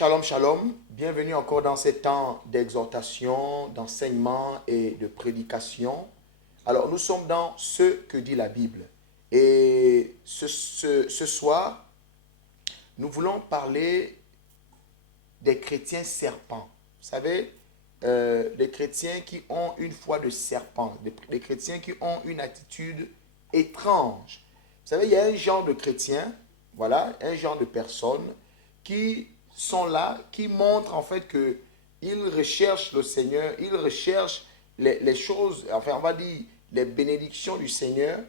Shalom, shalom. Bienvenue encore dans ces temps d'exhortation, d'enseignement et de prédication. Alors, nous sommes dans ce que dit la Bible. Et ce soir, nous voulons parler des chrétiens serpents. Vous savez, les chrétiens qui ont une foi de serpent, les chrétiens qui ont une attitude étrange. Vous savez, il y a un genre de chrétiens, voilà, un genre de personnes qui sont là, qui montrent en fait qu'ils recherchent le Seigneur, ils recherchent les choses, enfin on va dire les bénédictions du Seigneur,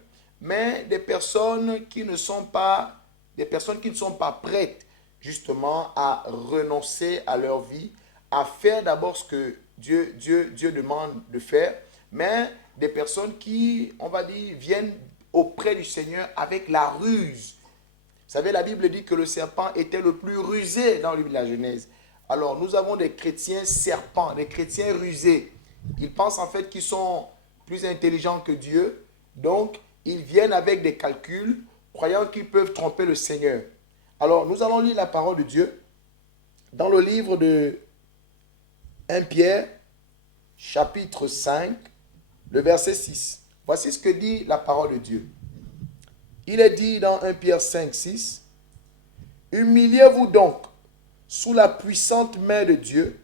mais des personnes qui ne sont pas prêtes justement à renoncer à leur vie, à faire d'abord ce que Dieu demande de faire, mais des personnes qui, on va dire, viennent auprès du Seigneur avec la ruse. Vous savez, la Bible dit que le serpent était le plus rusé dans le livre de la Genèse. Alors, nous avons des chrétiens serpents, des chrétiens rusés. Ils pensent en fait qu'ils sont plus intelligents que Dieu. Donc, ils viennent avec des calculs, croyant qu'ils peuvent tromper le Seigneur. Alors, nous allons lire la parole de Dieu dans le livre de 1 Pierre, chapitre 5, le verset 6. Voici ce que dit la parole de Dieu. Il est dit dans 1 Pierre 5, 6, « Humiliez-vous donc sous la puissante main de Dieu,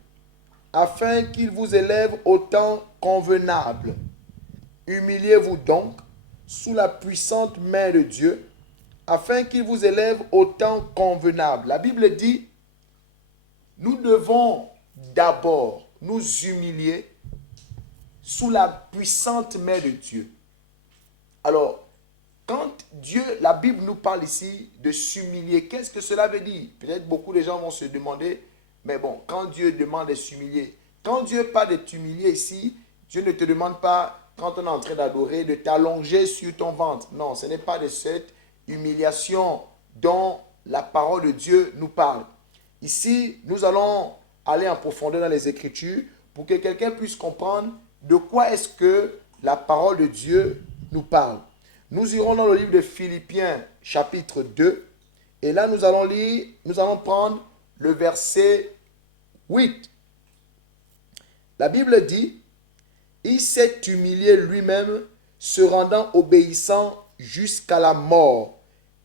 afin qu'il vous élève au temps convenable. Humiliez-vous donc sous la puissante main de Dieu, afin qu'il vous élève au temps convenable. » La Bible dit, nous devons d'abord nous humilier sous la puissante main de Dieu. Alors, quand Dieu, la Bible nous parle ici de s'humilier, qu'est-ce que cela veut dire? Peut-être beaucoup de gens vont se demander, mais bon, quand Dieu demande de s'humilier, quand Dieu parle de t'humilier ici, Dieu ne te demande pas, quand on est en train d'adorer, de t'allonger sur ton ventre. Non, ce n'est pas de cette humiliation dont la parole de Dieu nous parle. Ici, nous allons aller en profondeur dans les Écritures pour que quelqu'un puisse comprendre de quoi est-ce que la parole de Dieu nous parle. Nous irons dans le livre de Philippiens, chapitre 2. Et là, nous allons prendre le verset 8. La Bible dit, « Il s'est humilié lui-même, se rendant obéissant jusqu'à la mort,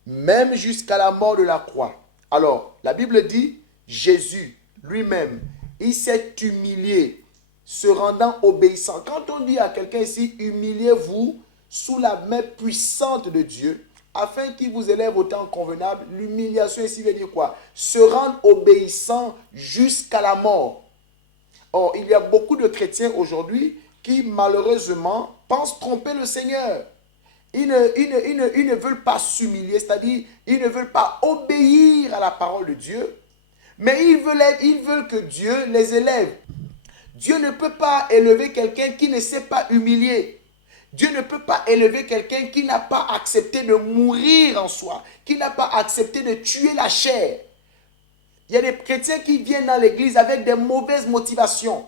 même jusqu'à la mort de la croix. » Alors, la Bible dit, Jésus lui-même, il s'est humilié, se rendant obéissant. Quand on dit à quelqu'un ici, humiliez-vous, sous la main puissante de Dieu, afin qu'il vous élève au temps convenable. L'humiliation ici veut dire quoi? Se rendre obéissant jusqu'à la mort. Or, il y a beaucoup de chrétiens aujourd'hui qui, malheureusement, pensent tromper le Seigneur. Ils ne veulent pas s'humilier, c'est-à-dire, ils ne veulent pas obéir à la parole de Dieu, mais ils veulent que Dieu les élève. Dieu ne peut pas élever quelqu'un qui ne s'est pas humilié. Dieu ne peut pas élever quelqu'un qui n'a pas accepté de mourir en soi, qui n'a pas accepté de tuer la chair. Il y a des chrétiens qui viennent dans l'église avec des mauvaises motivations.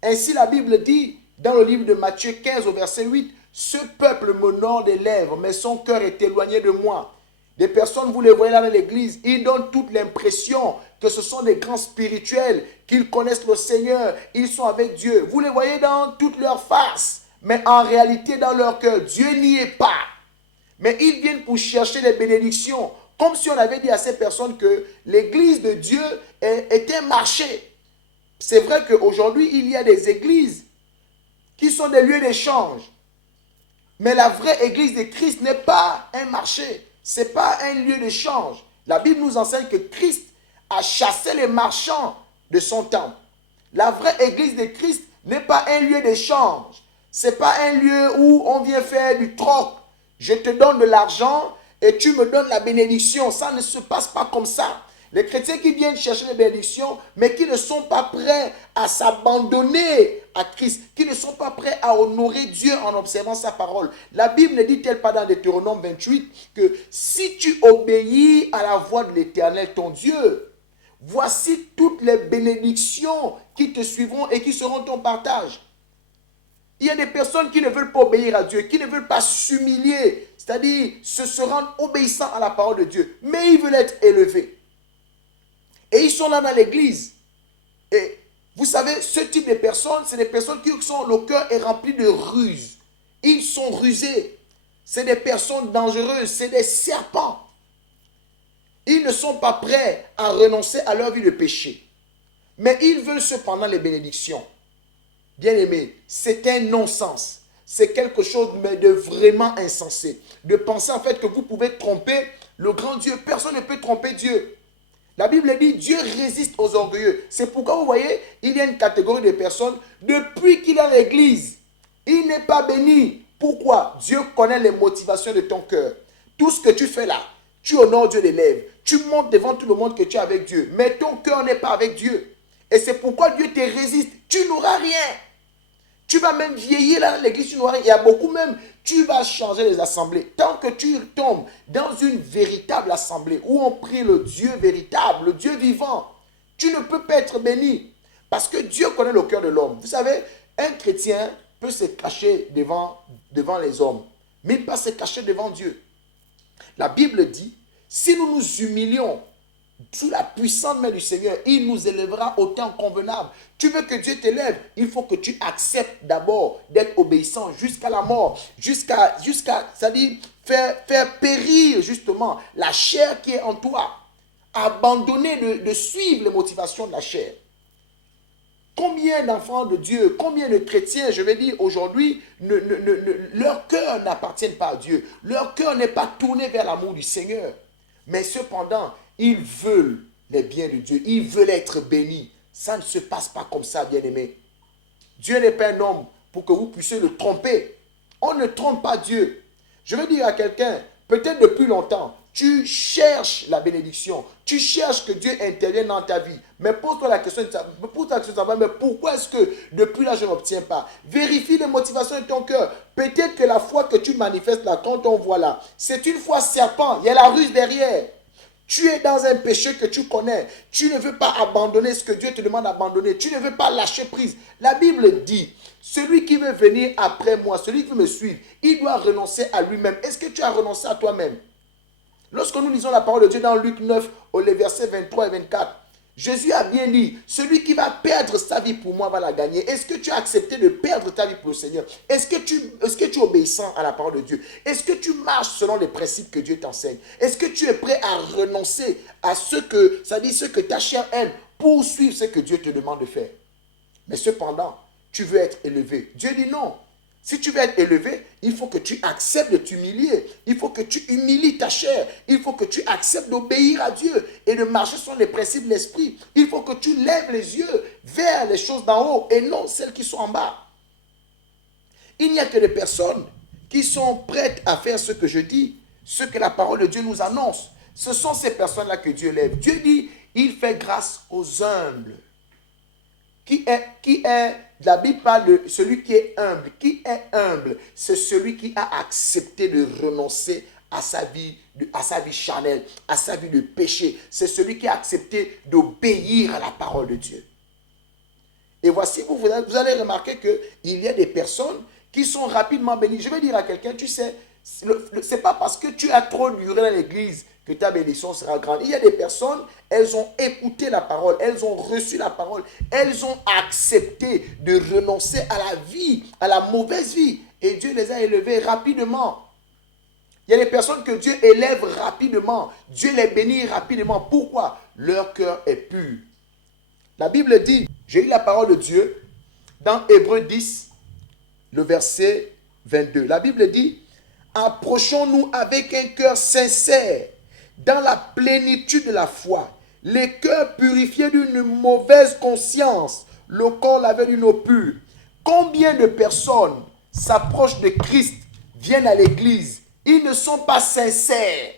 Ainsi la Bible dit dans le livre de Matthieu 15 au verset 8, « Ce peuple m'honore des lèvres, mais son cœur est éloigné de moi. » Des personnes, vous les voyez là dans l'église, ils donnent toute l'impression que ce sont des grands spirituels, qu'ils connaissent le Seigneur, ils sont avec Dieu. Vous les voyez dans toute leur face. Mais en réalité, dans leur cœur, Dieu n'y est pas. Mais ils viennent pour chercher les bénédictions. Comme si on avait dit à ces personnes que l'église de Dieu est un marché. C'est vrai qu'aujourd'hui, il y a des églises qui sont des lieux d'échange. Mais la vraie église de Christ n'est pas un marché. Ce n'est pas un lieu d'échange. La Bible nous enseigne que Christ a chassé les marchands de son temple. La vraie église de Christ n'est pas un lieu d'échange. Ce n'est pas un lieu où on vient faire du troc. Je te donne de l'argent et tu me donnes la bénédiction. Ça ne se passe pas comme ça. Les chrétiens qui viennent chercher les bénédictions, mais qui ne sont pas prêts à s'abandonner à Christ, qui ne sont pas prêts à honorer Dieu en observant sa parole. La Bible ne dit-elle pas dans Deutéronome 28 que si tu obéis à la voix de l'Éternel, ton Dieu, voici toutes les bénédictions qui te suivront et qui seront ton partage. Il y a des personnes qui ne veulent pas obéir à Dieu, qui ne veulent pas s'humilier, c'est-à-dire se rendre obéissants à la parole de Dieu, mais ils veulent être élevés. Et ils sont là dans l'église. Et vous savez, ce type de personnes, c'est des personnes qui sont, le cœur est rempli de ruses. Ils sont rusés. C'est des personnes dangereuses, c'est des serpents. Ils ne sont pas prêts à renoncer à leur vie de péché. Mais ils veulent cependant les bénédictions. Bien-aimés, c'est un non-sens. C'est quelque chose de vraiment insensé. De penser en fait que vous pouvez tromper le grand Dieu. Personne ne peut tromper Dieu. La Bible dit, Dieu résiste aux orgueilleux. C'est pourquoi vous voyez, il y a une catégorie de personnes, depuis qu'il est à l'église, il n'est pas béni. Pourquoi? Dieu connaît les motivations de ton cœur. Tout ce que tu fais là, tu honores Dieu des lèvres. Tu montres devant tout le monde que tu es avec Dieu. Mais ton cœur n'est pas avec Dieu. Et c'est pourquoi Dieu te résiste. Tu n'auras rien. Tu vas même vieillir là dans l'église, tu n'auras rien. Il y a beaucoup même, tu vas changer les assemblées. Tant que tu tombes dans une véritable assemblée où on prie le Dieu véritable, le Dieu vivant, tu ne peux pas être béni. Parce que Dieu connaît le cœur de l'homme. Vous savez, un chrétien peut se cacher devant les hommes, mais pas se cacher devant Dieu. La Bible dit, si nous nous humilions sous la puissante main du Seigneur, il nous élèvera au temps convenable. Tu veux que Dieu t'élève, il faut que tu acceptes d'abord d'être obéissant jusqu'à la mort, jusqu'à c'est-à-dire faire périr justement la chair qui est en toi. Abandonner de suivre les motivations de la chair. Combien d'enfants de Dieu, combien de chrétiens, je vais dire aujourd'hui, leur cœur n'appartient pas à Dieu. Leur cœur n'est pas tourné vers l'amour du Seigneur. Mais cependant, ils veulent les biens de Dieu. Ils veulent être bénis. Ça ne se passe pas comme ça, bien-aimés. Dieu n'est pas un homme pour que vous puissiez le tromper. On ne trompe pas Dieu. Je veux dire à quelqu'un, peut-être depuis longtemps, tu cherches la bénédiction. Tu cherches que Dieu intervienne dans ta vie. Mais pose-toi la question de savoir, mais pourquoi est-ce que depuis là je n'obtiens pas? Vérifie les motivations de ton cœur. Peut-être que la foi que tu manifestes là, quand on voit là, c'est une foi serpent. Il y a la ruse derrière. Tu es dans un péché que tu connais. Tu ne veux pas abandonner ce que Dieu te demande d'abandonner. Tu ne veux pas lâcher prise. La Bible dit, celui qui veut venir après moi, celui qui veut me suivre, il doit renoncer à lui-même. Est-ce que tu as renoncé à toi-même? Lorsque nous lisons la parole de Dieu dans Luc 9, les versets 23 et 24, Jésus a bien dit, celui qui va perdre sa vie pour moi va la gagner. Est-ce que tu as accepté de perdre ta vie pour le Seigneur? Est-ce que tu es obéissant à la parole de Dieu? Est-ce que tu marches selon les principes que Dieu t'enseigne? Est-ce que tu es prêt à renoncer à ce que ta chair aime pour suivre ce que Dieu te demande de faire? Mais cependant, tu veux être élevé. Dieu dit non. Si tu veux être élevé, il faut que tu acceptes de t'humilier. Il faut que tu humilies ta chair. Il faut que tu acceptes d'obéir à Dieu et de marcher sur les principes de l'esprit. Il faut que tu lèves les yeux vers les choses d'en haut et non celles qui sont en bas. Il n'y a que des personnes qui sont prêtes à faire ce que je dis, ce que la parole de Dieu nous annonce. Ce sont ces personnes-là que Dieu lève. Dieu dit, il fait grâce aux humbles. La Bible parle de celui qui est humble. Qui est humble? C'est celui qui a accepté de renoncer à sa vie charnelle, à sa vie de péché. C'est celui qui a accepté d'obéir à la parole de Dieu. Et voici, vous allez remarquer qu'il y a des personnes qui sont rapidement bénies. Je vais dire à quelqu'un, tu sais, ce n'est pas parce que tu as trop duré dans l'église que ta bénédiction sera grande. Il y a des personnes, elles ont écouté la parole, elles ont reçu la parole, elles ont accepté de renoncer à la vie, à la mauvaise vie. Et Dieu les a élevées rapidement. Il y a des personnes que Dieu élève rapidement. Dieu les bénit rapidement. Pourquoi? Leur cœur est pur. La Bible dit, j'ai lu la parole de Dieu dans Hébreux 10, le verset 22. La Bible dit, approchons-nous avec un cœur sincère, dans la plénitude de la foi, les cœurs purifiés d'une mauvaise conscience, le corps lavé d'une eau pure. Combien de personnes s'approchent de Christ, viennent à l'église, ils ne sont pas sincères.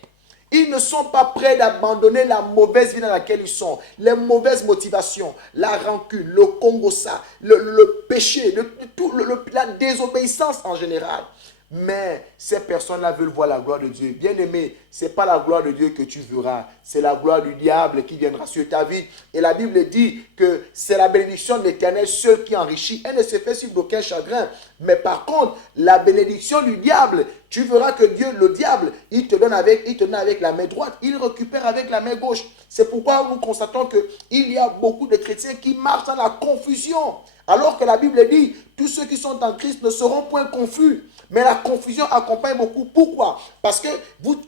Ils ne sont pas prêts d'abandonner la mauvaise vie dans laquelle ils sont, les mauvaises motivations, la rancune, le congossa, le péché, la désobéissance en général. Mais ces personnes-là veulent voir la gloire de Dieu. Bien-aimé, ce n'est pas la gloire de Dieu que tu verras. C'est la gloire du diable qui viendra sur ta vie. Et la Bible dit que c'est la bénédiction de l'Éternel seul qui enrichit. Elle ne se fait suivre d'aucun chagrin. Mais par contre, la bénédiction du diable, tu verras que Dieu, le diable, il te donne avec la main droite. Il récupère avec la main gauche. C'est pourquoi nous constatons qu'il y a beaucoup de chrétiens qui marchent dans la confusion. Alors que la Bible dit, tous ceux qui sont en Christ ne seront point confus. Mais la confusion accompagne beaucoup. Pourquoi? Parce que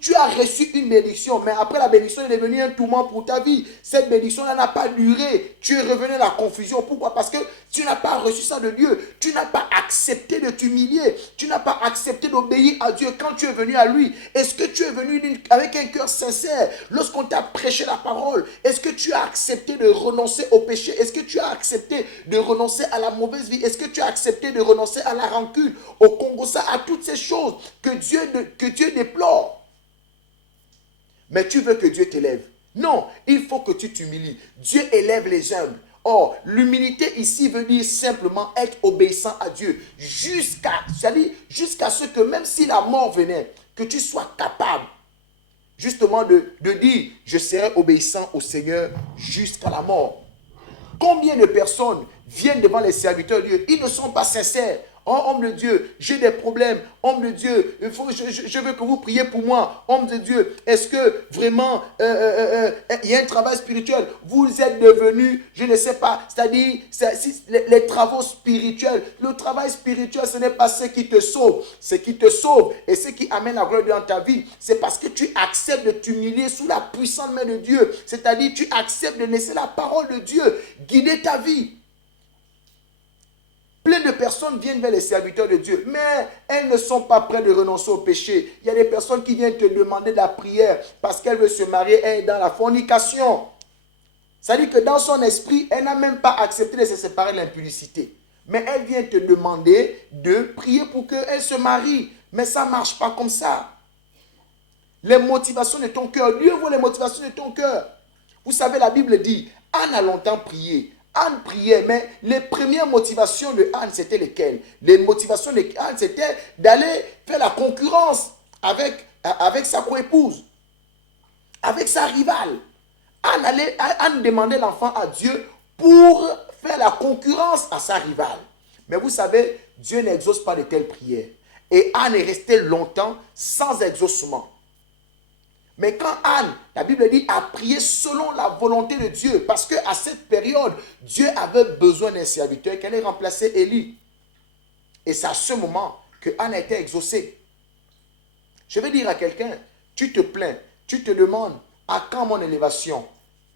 tu as reçu une bénédiction, mais après la bénédiction est devenue un tourment pour ta vie. Cette bénédiction-là n'a pas duré. Tu es revenu à la confusion. Pourquoi? Parce que tu n'as pas reçu ça de Dieu. Tu n'as pas accepté de t'humilier. Tu n'as pas accepté d'obéir à Dieu quand tu es venu à lui. Est-ce que tu es venu avec un cœur sincère lorsqu'on t'a prêché la parole? Est-ce que tu as accepté de renoncer au péché? Est-ce que tu as accepté de renoncer à la mauvaise vie? Est-ce que tu as accepté de renoncer à la rancune, au Congo, ça, à toutes ces choses que Dieu déplore? Mais tu veux que Dieu t'élève. Non, il faut que tu t'humilies. Dieu élève les humbles. Or, l'humilité ici veut dire simplement être obéissant à Dieu jusqu'à ce que même si la mort venait, que tu sois capable justement de dire, je serai obéissant au Seigneur jusqu'à la mort. Combien de personnes viennent devant les serviteurs de Dieu, ils ne sont pas sincères. Oh, homme de Dieu, j'ai des problèmes. Homme de Dieu, je veux que vous priez pour moi. Homme de Dieu, est-ce que vraiment il y a un travail spirituel? Vous êtes devenu, je ne sais pas, c'est-à-dire les travaux spirituels. Le travail spirituel, ce n'est pas ce qui te sauve. Ce qui te sauve et ce qui amène la gloire dans ta vie, c'est parce que tu acceptes de t'humilier sous la puissante main de Dieu. C'est-à-dire tu acceptes de laisser la parole de Dieu guider ta vie. Plein de personnes viennent vers les serviteurs de Dieu, mais elles ne sont pas prêtes de renoncer au péché. Il y a des personnes qui viennent te demander de la prière parce qu'elles veulent se marier, elle est dans la fornication. C'est-à-dire que dans son esprit, elle n'a même pas accepté de se séparer de l'impudicité. Mais elle vient te demander de prier pour qu'elle se marie. Mais ça ne marche pas comme ça. Les motivations de ton cœur, Dieu voit les motivations de ton cœur. Vous savez, la Bible dit, Anne a longtemps prié. Anne priait, mais les premières motivations de Anne, c'était lesquelles? Les motivations de Anne, c'était d'aller faire la concurrence avec sa coépouse, avec sa rivale. Anne demandait l'enfant à Dieu pour faire la concurrence à sa rivale. Mais vous savez, Dieu n'exauce pas de telles prières. Et Anne est restée longtemps sans exaucement. Mais quand Anne, la Bible dit, a prié selon la volonté de Dieu, parce qu'à cette période, Dieu avait besoin d'un serviteur qui allait remplacer Élie. Et c'est à ce moment que Anne a été exaucée. Je vais dire à quelqu'un, tu te plains, tu te demandes, à quand mon élévation?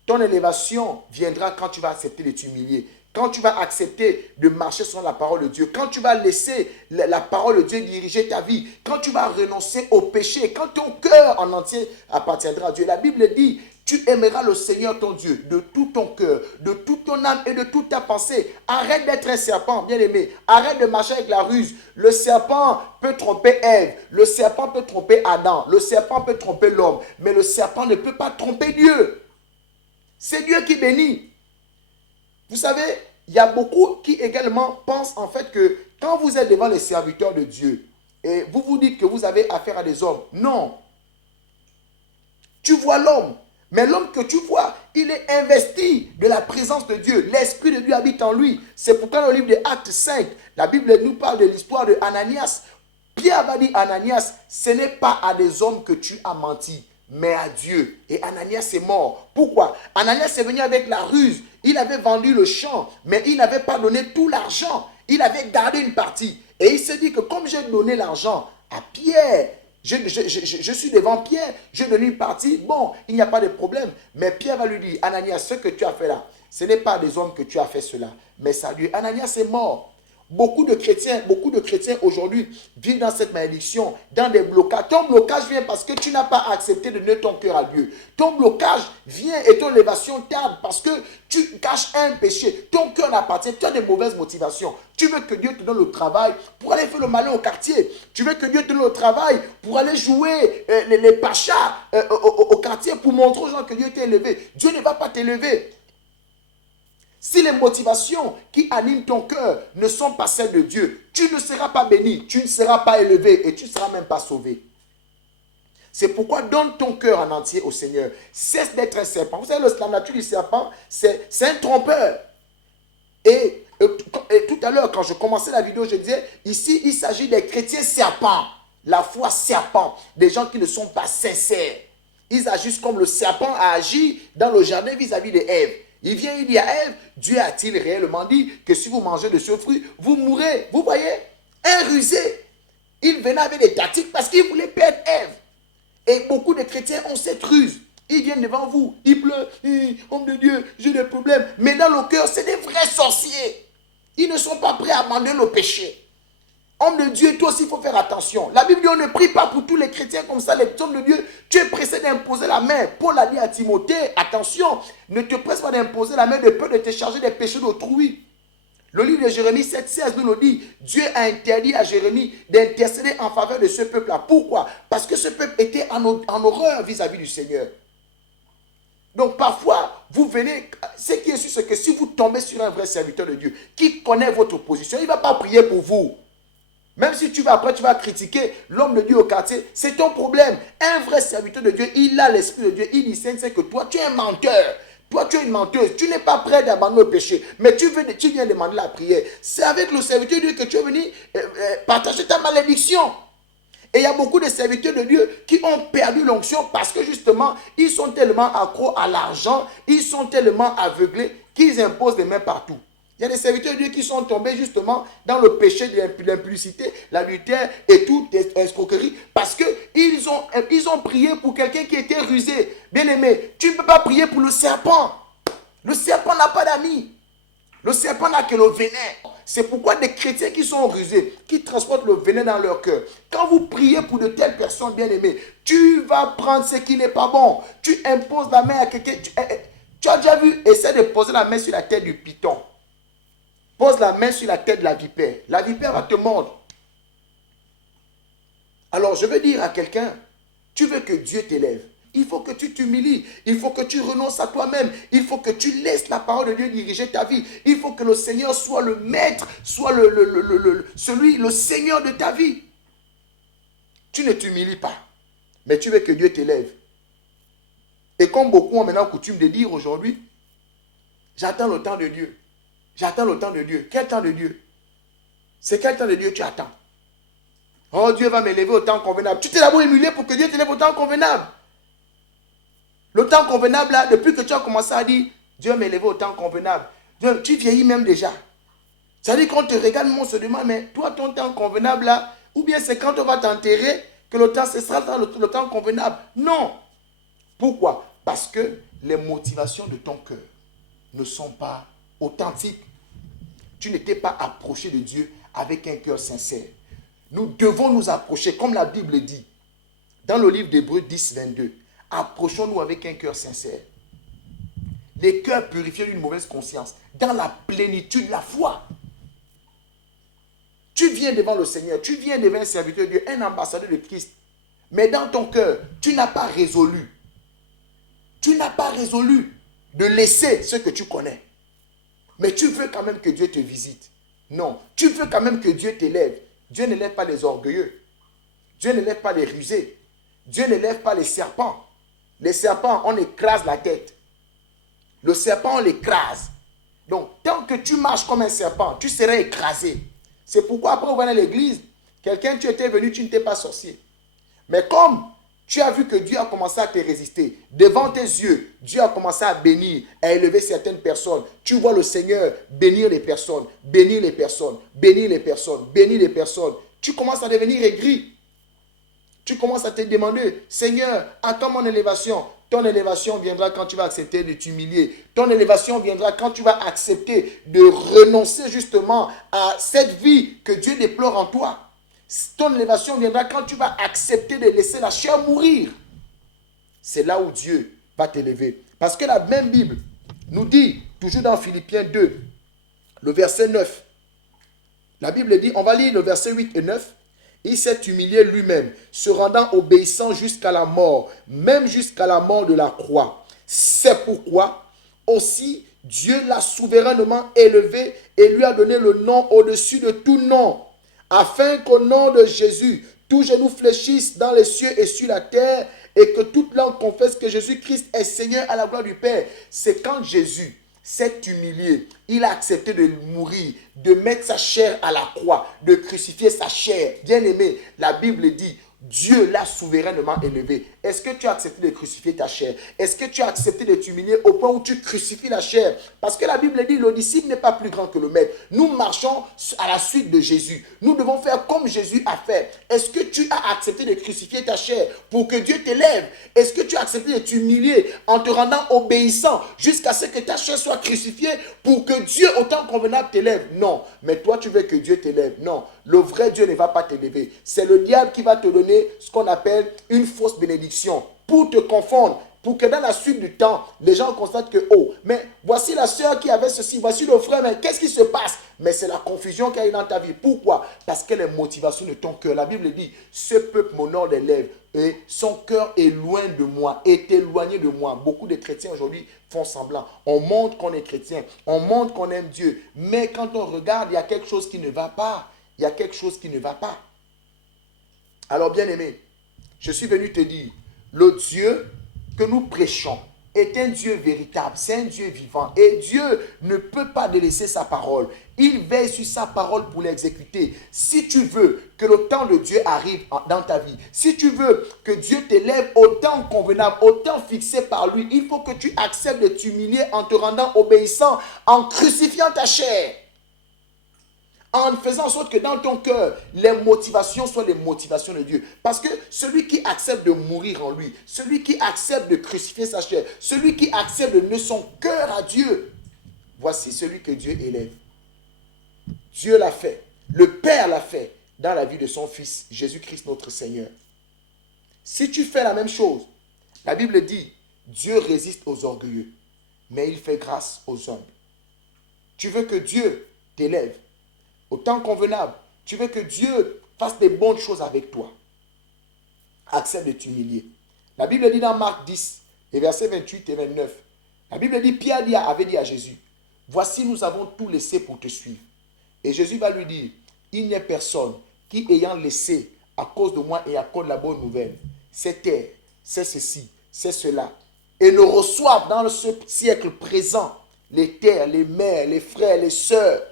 Ton élévation viendra quand tu vas accepter de t'humilier. Quand tu vas accepter de marcher selon la parole de Dieu, quand tu vas laisser la parole de Dieu diriger ta vie, quand tu vas renoncer au péché, quand ton cœur en entier appartiendra à Dieu. La Bible dit, tu aimeras le Seigneur ton Dieu de tout ton cœur, de toute ton âme et de toute ta pensée. Arrête d'être un serpent, bien aimé. Arrête de marcher avec la ruse. Le serpent peut tromper Ève, le serpent peut tromper Adam, le serpent peut tromper l'homme, mais le serpent ne peut pas tromper Dieu. C'est Dieu qui bénit. Vous savez, il y a beaucoup qui également pensent en fait que quand vous êtes devant les serviteurs de Dieu et vous vous dites que vous avez affaire à des hommes, non. Tu vois l'homme, mais l'homme que tu vois, il est investi de la présence de Dieu. L'Esprit de Dieu habite en lui. C'est pourquoi dans le livre des Actes 5, la Bible nous parle de l'histoire de Ananias. Pierre va dire, Ananias, ce n'est pas à des hommes que tu as menti, mais à Dieu. Et Ananias est mort. Pourquoi? Ananias est venu avec la ruse. Il avait vendu le champ, mais il n'avait pas donné tout l'argent. Il avait gardé une partie. Et il s'est dit que comme j'ai donné l'argent à Pierre, je suis devant Pierre, j'ai donné une partie, bon, il n'y a pas de problème. Mais Pierre va lui dire, Ananias, ce que tu as fait là, ce n'est pas des hommes que tu as fait cela, mais ça lui. Ananias est mort. Beaucoup de chrétiens aujourd'hui vivent dans cette malédiction, dans des blocages. Ton blocage vient parce que tu n'as pas accepté de donner ton cœur à Dieu. Ton blocage vient et ton élévation tarde parce que tu caches un péché. Ton cœur n'appartient, tu as de mauvaises motivations. Tu veux que Dieu te donne le travail pour aller faire le malin au quartier. Tu veux que Dieu te donne le travail pour aller jouer les pachas au quartier pour montrer aux gens que Dieu t'a élevé. Dieu ne va pas t'élever. Si les motivations qui animent ton cœur ne sont pas celles de Dieu, tu ne seras pas béni, tu ne seras pas élevé et tu ne seras même pas sauvé. C'est pourquoi donne ton cœur en entier au Seigneur. Cesse d'être un serpent. Vous savez, la nature du serpent, c'est un trompeur. Et tout à l'heure, quand je commençais la vidéo, je disais, ici, il s'agit des chrétiens serpents. La foi serpent. Des gens qui ne sont pas sincères. Ils agissent comme le serpent a agi dans le jardin vis-à-vis d'Ève. Il vient, il dit à Ève, Dieu a-t-il réellement dit que si vous mangez de ce fruit, vous mourrez? Vous voyez? Un rusé. Il venait avec des tactiques parce qu'il voulait perdre Ève. Et beaucoup de chrétiens ont cette ruse. Ils viennent devant vous, ils pleurent, homme de Dieu, j'ai des problèmes. Mais dans le cœur, c'est des vrais sorciers. Ils ne sont pas prêts à abandonner le péché. Homme de Dieu, toi aussi, il faut faire attention. La Bible dit, on ne prie pas pour tous les chrétiens comme ça. Les hommes de Dieu, tu es pressé d'imposer la main. Paul a dit à Timothée, attention, ne te presse pas d'imposer la main de peur de te charger des péchés d'autrui. Le livre de Jérémie 7,16 nous le dit. Dieu a interdit à Jérémie d'intercéder en faveur de ce peuple-là. Pourquoi? Parce que ce peuple était en horreur vis-à-vis du Seigneur. Donc parfois, vous venez, ce qui est sûr, c'est que si vous tombez sur un vrai serviteur de Dieu qui connaît votre position, il ne va pas prier pour vous. Même si après tu vas critiquer l'homme de Dieu au quartier, c'est ton problème. Un vrai serviteur de Dieu, il a l'esprit de Dieu, il discerne, c'est que toi, tu es un menteur. Toi, tu es une menteuse. Tu n'es pas prêt d'abandonner le péché. Mais tu viens demander la prière. C'est avec le serviteur de Dieu que tu es venu partager ta malédiction. Et il y a beaucoup de serviteurs de Dieu qui ont perdu l'onction parce que justement, ils sont tellement accros à l'argent, ils sont tellement aveuglés qu'ils imposent les mains partout. Il y a des serviteurs de Dieu qui sont tombés justement dans le péché de l'impudicité, l'adultère et toute escroquerie parce qu'ils ont prié pour quelqu'un qui était rusé. Bien aimé, tu ne peux pas prier pour le serpent. Le serpent n'a pas d'amis. Le serpent n'a que le venin. C'est pourquoi des chrétiens qui sont rusés, qui transportent le venin dans leur cœur, quand vous priez pour de telles personnes bien-aimées, tu vas prendre ce qui n'est pas bon. Tu imposes la main à quelqu'un. Tu as déjà vu, essaie de poser la main sur la tête du python. Pose la main sur la tête de la vipère. La vipère va te mordre. Alors je veux dire à quelqu'un, tu veux que Dieu t'élève. Il faut que tu t'humilies. Il faut que tu renonces à toi-même. Il faut que tu laisses la parole de Dieu diriger ta vie. Il faut que le Seigneur soit le maître, soit le Seigneur de ta vie. Tu ne t'humilies pas, mais tu veux que Dieu t'élève. Et comme beaucoup ont maintenant coutume de dire aujourd'hui, j'attends le temps de Dieu. J'attends le temps de Dieu. Quel temps de Dieu? C'est quel temps de Dieu tu attends? Oh, Dieu va m'élever au temps convenable. Tu t'es d'abord humilié pour que Dieu t'élève au temps convenable. Le temps convenable, là, depuis que tu as commencé à dire, Dieu m'élève au temps convenable. Dieu, tu vieillis même déjà. C'est-à-dire qu'on te regarde, on se demande, mais toi, ton temps convenable, là, ou bien c'est quand on va t'enterrer que le temps, ce sera le temps convenable. Non. Pourquoi? Parce que les motivations de ton cœur ne sont pas authentiques. Tu n'étais pas approché de Dieu avec un cœur sincère. Nous devons nous approcher, comme la Bible dit, dans le livre d'Hébreux 10, 22. Approchons-nous avec un cœur sincère. Les cœurs purifiés d'une mauvaise conscience, dans la plénitude de la foi. Tu viens devant le Seigneur, tu viens devant un serviteur de Dieu, un ambassadeur de Christ. Mais dans ton cœur, tu n'as pas résolu. Tu n'as pas résolu de laisser ce que tu connais. Mais tu veux quand même que Dieu te visite. Non, tu veux quand même que Dieu t'élève. Dieu ne lève pas les orgueilleux. Dieu ne lève pas les rusés. Dieu ne lève pas les serpents. Les serpents, on écrase la tête. Le serpent, on l'écrase. Donc, tant que tu marches comme un serpent, tu serais écrasé. C'est pourquoi après, on va dans l'église. Quelqu'un, tu étais venu, tu n'étais pas sorcier. Mais comme tu as vu que Dieu a commencé à te résister, devant tes yeux, Dieu a commencé à bénir, à élever certaines personnes. Tu vois le Seigneur bénir les personnes, bénir les personnes, bénir les personnes, bénir les personnes. Tu commences à devenir aigri. Tu commences à te demander, Seigneur, attends mon élévation. Ton élévation viendra quand tu vas accepter de t'humilier. Ton élévation viendra quand tu vas accepter de renoncer justement à cette vie que Dieu déplore en toi. Ton élévation viendra quand tu vas accepter de laisser la chair mourir. C'est là où Dieu va t'élever. Parce que la même Bible nous dit, toujours dans Philippiens 2, le verset 9. La Bible dit, on va lire le verset 8 et 9. Il s'est humilié lui-même, se rendant obéissant jusqu'à la mort, même jusqu'à la mort de la croix. C'est pourquoi aussi Dieu l'a souverainement élevé et lui a donné le nom au-dessus de tout nom, afin qu'au nom de Jésus, tout genou fléchisse dans les cieux et sur la terre, et que toute langue confesse que Jésus-Christ est Seigneur à la gloire du Père. C'est quand Jésus s'est humilié, il a accepté de mourir, de mettre sa chair à la croix, de crucifier sa chair. Bien aimé, la Bible dit, Dieu l'a souverainement élevé. Est-ce que tu as accepté de crucifier ta chair? Est-ce que tu as accepté de t'humilier au point où tu crucifies la chair? Parce que la Bible dit, le disciple n'est pas plus grand que le maître. Nous marchons à la suite de Jésus. Nous devons faire comme Jésus a fait. Est-ce que tu as accepté de crucifier ta chair pour que Dieu t'élève? Est-ce que tu as accepté de t'humilier en te rendant obéissant jusqu'à ce que ta chair soit crucifiée pour que Dieu, au temps convenable, t'élève? Non. Mais toi, tu veux que Dieu t'élève. Non. Le vrai Dieu ne va pas t'élever. C'est le diable qui va te donner ce qu'on appelle une fausse bénédiction pour te confondre, pour que dans la suite du temps, les gens constatent que, oh, mais voici la sœur qui avait ceci, voici le frère, mais qu'est-ce qui se passe? Mais c'est la confusion qu'il y a dans ta vie. Pourquoi? Parce que les motivations de ton cœur. La Bible dit, ce peuple m'honore des lèvres et son cœur est loin de moi, est éloigné de moi. Beaucoup de chrétiens aujourd'hui font semblant. On montre qu'on est chrétien, on montre qu'on aime Dieu, mais quand on regarde, il y a quelque chose qui ne va pas. Il y a quelque chose qui ne va pas. Alors, bien-aimé, je suis venu te dire, le Dieu que nous prêchons est un Dieu véritable, c'est un Dieu vivant. Et Dieu ne peut pas délaisser sa parole. Il veille sur sa parole pour l'exécuter. Si tu veux que le temps de Dieu arrive dans ta vie, si tu veux que Dieu t'élève au temps convenable, au temps fixé par lui, il faut que tu acceptes de t'humilier en te rendant obéissant, en crucifiant ta chair. En faisant en sorte que dans ton cœur, les motivations soient les motivations de Dieu. Parce que celui qui accepte de mourir en lui, celui qui accepte de crucifier sa chair, celui qui accepte de donner son cœur à Dieu, voici celui que Dieu élève. Dieu l'a fait. Le Père l'a fait dans la vie de son Fils, Jésus-Christ notre Seigneur. Si tu fais la même chose, la Bible dit, Dieu résiste aux orgueilleux, mais il fait grâce aux humbles. Tu veux que Dieu t'élève au temps convenable. Tu veux que Dieu fasse des bonnes choses avec toi. Accepte de t'humilier. La Bible dit dans Marc 10, les versets 28 et 29. La Bible dit, Pierre avait dit à Jésus, voici nous avons tout laissé pour te suivre. Et Jésus va lui dire, il n'y a personne qui ayant laissé à cause de moi et à cause de la bonne nouvelle, c'est terre, c'est ceci, c'est cela, et ne reçoivent dans ce siècle présent les terres, les mères, les frères, les sœurs.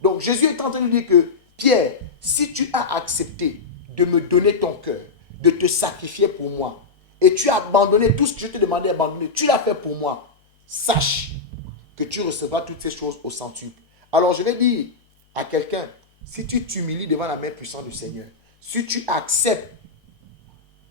Donc Jésus est en train de dire que, Pierre, si tu as accepté de me donner ton cœur, de te sacrifier pour moi, et tu as abandonné tout ce que je te demandais d'abandonner, tu l'as fait pour moi, sache que tu recevras toutes ces choses au centuple. Alors je vais dire à quelqu'un, si tu t'humilies devant la main puissante du Seigneur, si tu acceptes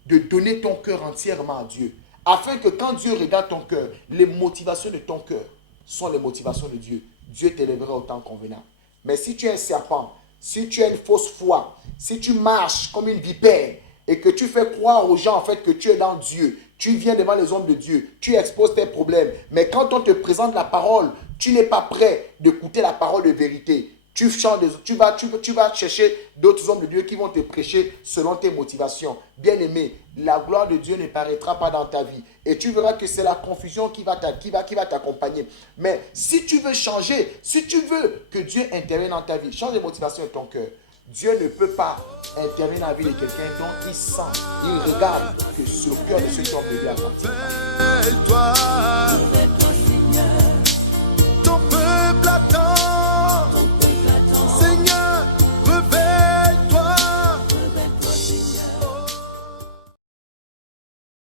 de donner ton cœur entièrement à Dieu, afin que quand Dieu regarde ton cœur, les motivations de ton cœur sont les motivations de Dieu, Dieu t'élèvera au temps convenable. Mais si tu es un serpent, si tu as une fausse foi, si tu marches comme une vipère et que tu fais croire aux gens en fait que tu es dans Dieu, tu viens devant les hommes de Dieu, tu exposes tes problèmes. Mais quand on te présente la parole, tu n'es pas prêt d'écouter la parole de vérité. Tu vas chercher d'autres hommes de Dieu qui vont te prêcher selon tes motivations. Bien-aimé, la gloire de Dieu ne paraîtra pas dans ta vie. Et tu verras que c'est la confusion qui va t'accompagner. Mais si tu veux changer, si tu veux que Dieu intervienne dans ta vie, change les motivations de ton cœur. Dieu ne peut pas intervenir dans la vie de quelqu'un dont il sent, il regarde que sur le cœur de ce homme de Dieu appartient.